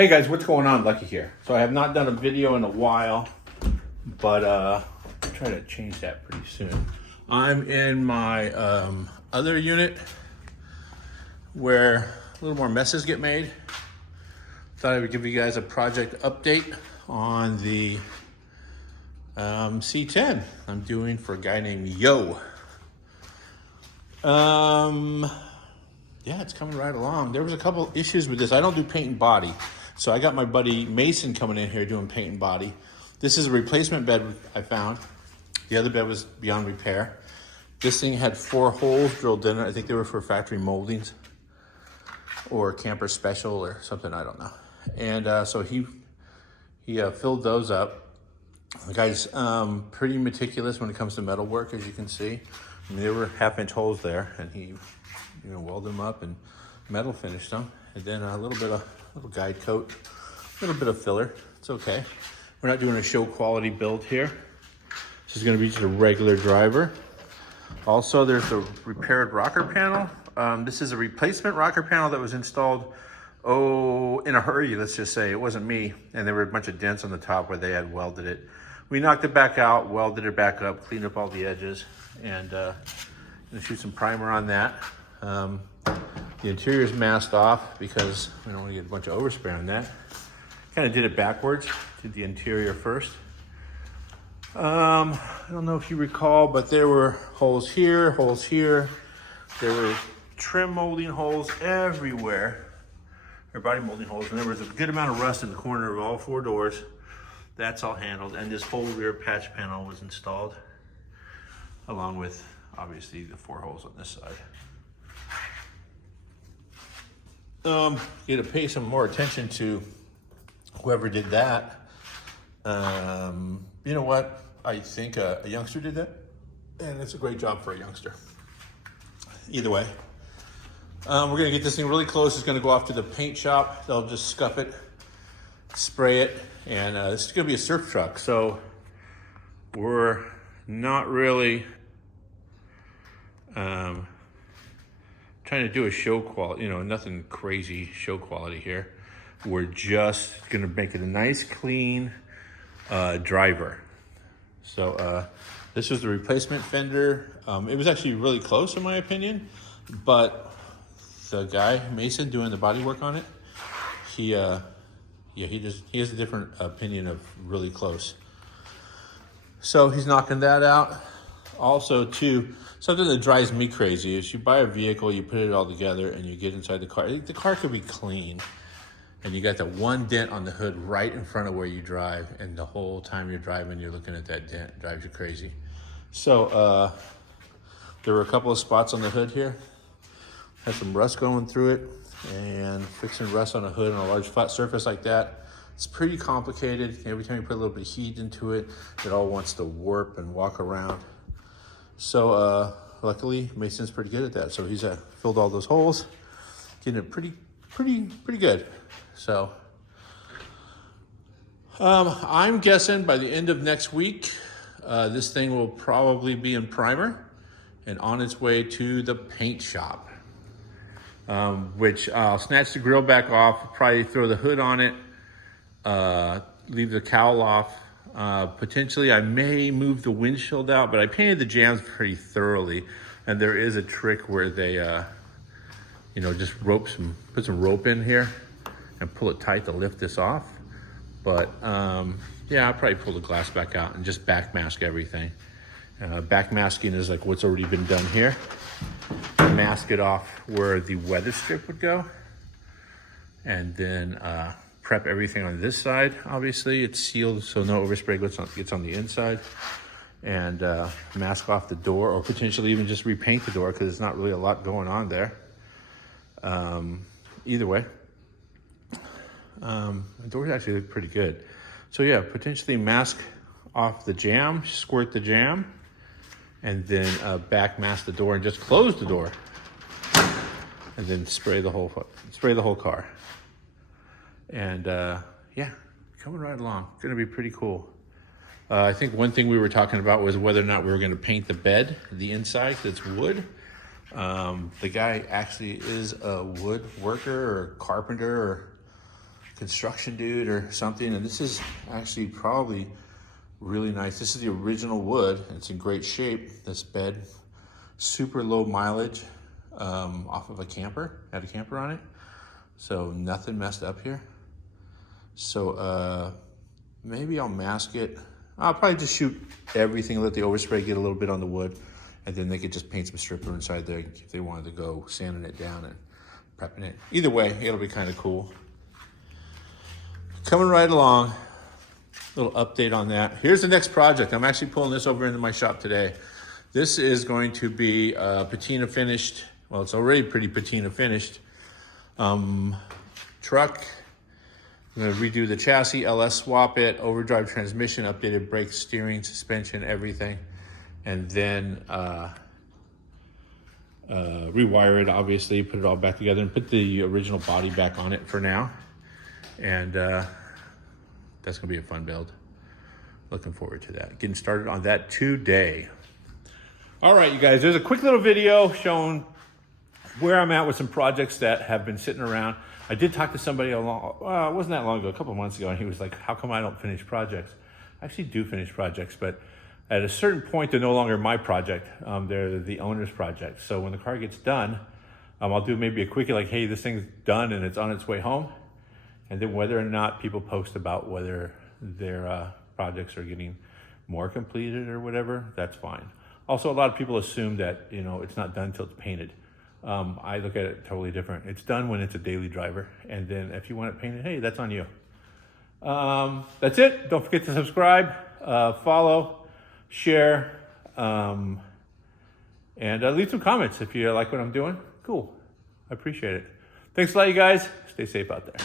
Hey guys, what's going on? Lucky here. So I have not done a video in a while, but I'll try to change that pretty soon. I'm in my other unit where a little more messes get made. Thought I would give you guys a project update on the C10 I'm doing for a guy named Yo. Yeah, it's coming right along. There was a couple issues with this. I don't do paint and body. So I got my buddy Mason coming in here doing paint and body. This is a replacement bed I found. The other bed was beyond repair. This thing had 4 holes drilled in it. I think they were for factory moldings or camper special or something, I don't know. And so he filled those up. The guy's pretty meticulous when it comes to metal work, as you can see. I mean, there were 1/2-inch holes there, and he welded them up and metal finished them. And then a little guide coat, a little bit of filler. It's okay. We're not doing a show quality build here. This is going to be just a regular driver. Also, there's the repaired rocker panel. This is a replacement rocker panel that was installed, in a hurry, let's just say. It wasn't me. And there were a bunch of dents on the top where they had welded it. We knocked it back out, welded it back up, cleaned up all the edges, and gonna shoot some primer on that. The interior is masked off because we don't want to get a bunch of overspray on that. Kind of did it backwards. Did the interior first. I don't know if you recall, but there were holes here, holes here. There were trim molding holes everywhere, or body molding holes, and there was a good amount of rust in the corner of all 4 doors. That's all handled, and this whole rear patch panel was installed, along with, obviously, the 4 holes on this side. You got to pay some more attention to whoever did that. You know what? I think a youngster did that, and it's a great job for a youngster. Either way, we're gonna get this thing really close. It's gonna go off to the paint shop. They'll just scuff it, spray it, and this is gonna be a surf truck. So we're not really trying to do a show quality, nothing crazy show quality here. We're just gonna make it a nice, clean driver. So this was the replacement fender. It was actually really close in my opinion, but the guy, Mason, doing the body work on it, he has a different opinion of really close. So he's knocking that out. Also, too, something that drives me crazy is you buy a vehicle, you put it all together, and you get inside the car. The car could be clean, and you got that one dent on the hood right in front of where you drive, and the whole time you're driving, you're looking at that dent. It drives you crazy. So there were a couple of spots on the hood here. Had some rust going through it, and fixing rust on a hood on a large flat surface like that, it's pretty complicated. Every time you put a little bit of heat into it, it all wants to warp and walk around. So luckily, Mason's pretty good at that. So he's filled all those holes, getting it pretty good. So I'm guessing by the end of next week, this thing will probably be in primer and on its way to the paint shop, which I'll snatch the grill back off, probably throw the hood on it, leave the cowl off. Potentially I may move the windshield out, but I painted the jambs pretty thoroughly, and there is a trick where they just put some rope in here and pull it tight to lift this off. But yeah, I'll probably pull the glass back out and just back mask everything. Back masking is like what's already been done here. Mask it off where the weather strip would go, and then prep everything on this side. Obviously it's sealed so no overspray gets on the inside, and mask off the door, or potentially even just repaint the door because there's not really a lot going on there. Either way, the doors actually look pretty good. So yeah, potentially mask off the jamb, squirt the jamb, and then back mask the door and just close the door, and then spray the whole car. And yeah, coming right along. It's gonna be pretty cool. I think one thing we were talking about was whether or not we were gonna paint the bed, the inside, because it's wood. The guy actually is a wood worker or carpenter or construction dude or something. And this is actually probably really nice. This is the original wood. It's in great shape. This bed, super low mileage, off of a camper, had a camper on it. So nothing messed up here. So maybe I'll mask it. I'll probably just shoot everything, let the overspray get a little bit on the wood, and then they could just paint some stripper inside there if they wanted to go sanding it down and prepping it. Either way, it'll be kind of cool. Coming right along, little update on that. Here's the next project. I'm actually pulling this over into my shop today. This is going to be patina finished. Well, it's already pretty patina finished. Truck. I'm gonna redo the chassis, LS swap it, overdrive transmission, updated brakes, steering, suspension, everything. And then rewire it, obviously, put it all back together and put the original body back on it for now. And that's gonna be a fun build. Looking forward to that. Getting started on that today. All right, you guys, there's a quick little video showing where I'm at with some projects that have been sitting around. I did talk to somebody it wasn't that long ago, a couple of months ago, and he was like, how come I don't finish projects? I actually do finish projects, but at a certain point, they're no longer my project. They're the owner's project. So when the car gets done, I'll do maybe a quickie like, hey, this thing's done and it's on its way home. And then whether or not people post about whether their projects are getting more completed or whatever, that's fine. Also, a lot of people assume that, you know, it's not done until it's painted. I look at it totally different. It's done when it's a daily driver. And then if you want it painted, hey, that's on you. That's it. Don't forget to subscribe, follow, share, and leave some comments if you like what I'm doing. Cool. I appreciate it. Thanks a lot, you guys. Stay safe out there.